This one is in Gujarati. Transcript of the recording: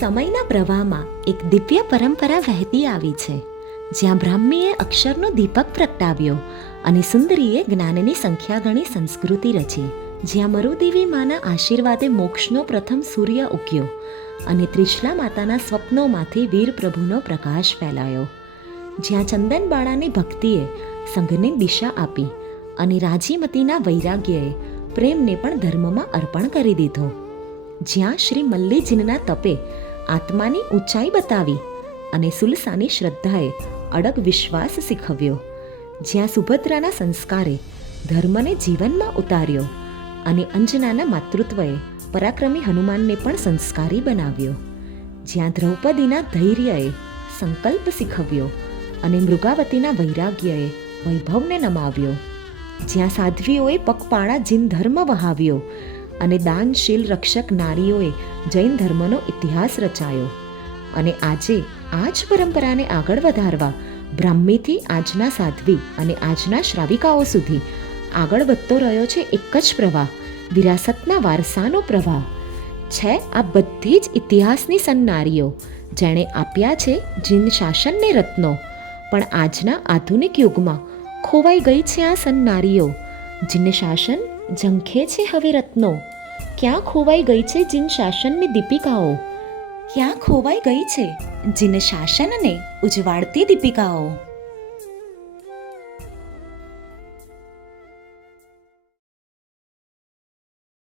સમયના પ્રવાહમાં એક દિવ્ય પરંપરા વહેતી આવી છે, જ્યાં બ્રાહ્મીએ અક્ષરનો દીપક પ્રગટાવ્યો અને સુંદરીએ જ્ઞાનની સંખ્યા ગણી સંસ્કૃતિ રચી. જ્યાં મરુદેવી માના આશીર્વાદે મોક્ષનો પ્રથમ સૂર્ય ઉગ્યો અને ત્રિશલા માતાના સ્વપ્નોમાંથી વીર પ્રભુનો પ્રકાશ ફેલાયો. જ્યાં ચંદનબાળાની ભક્તિએ સંઘને દિશા આપી અને રાજીમતીના વૈરાગ્યએ પ્રેમને પણ ધર્મમાં અર્પણ કરી દીધો. જ્યાં શ્રી મલ્લીજીના તપે આત્માની ઊંચાઈ બતાવી અને સુલસાની શ્રદ્ધાએ અડગ વિશ્વાસ શીખવ્યો. જ્યાં સુભદ્રાના સંસ્કારે ધર્મને જીવનમાં ઉતાર્યો અને અંજનાના માતૃત્વએ પરાક્રમી હનુમાનને પણ સંસ્કારી બનાવ્યો. જ્યાં દ્રૌપદીના ધૈર્યએ સંકલ્પ શીખવ્યો અને મૃગાવતીના વૈરાગ્યએ વૈભવને નમાવ્યો. જ્યાં સાધ્વીઓએ પગપાળા જીન ધર્મ વહાવ્યો અને દાનશીલ રક્ષક નારીઓએ જૈન ધર્મનો ઇતિહાસ રચાયો. અને આજે આ જ પરંપરાને આગળ વધારવા બ્રાહ્મીથી આજના સાધ્વી અને આજના શ્રાવિકાઓ સુધી આગળ વધતો રહ્યો છે એક જ પ્રવાહ, વિરાસતના વારસાનો પ્રવાહ. છે આ બધી જ ઇતિહાસની સન્નારીઓ જેણે આપ્યા છે જીન શાસનને રત્નો. પણ આજના આધુનિક યુગમાં ખોવાઈ ગઈ છે આ સન્નારીઓ. જીન શાસન ઝંખે છે હવે રત્નો. ક્યાં ખોવાઈ ગઈ છે જીન શાસનની દીપિકાઓ? ક્યાં ખોવાઈ ગઈ છે જીન શાસનને ઉજવાળતી દીપિકાઓ?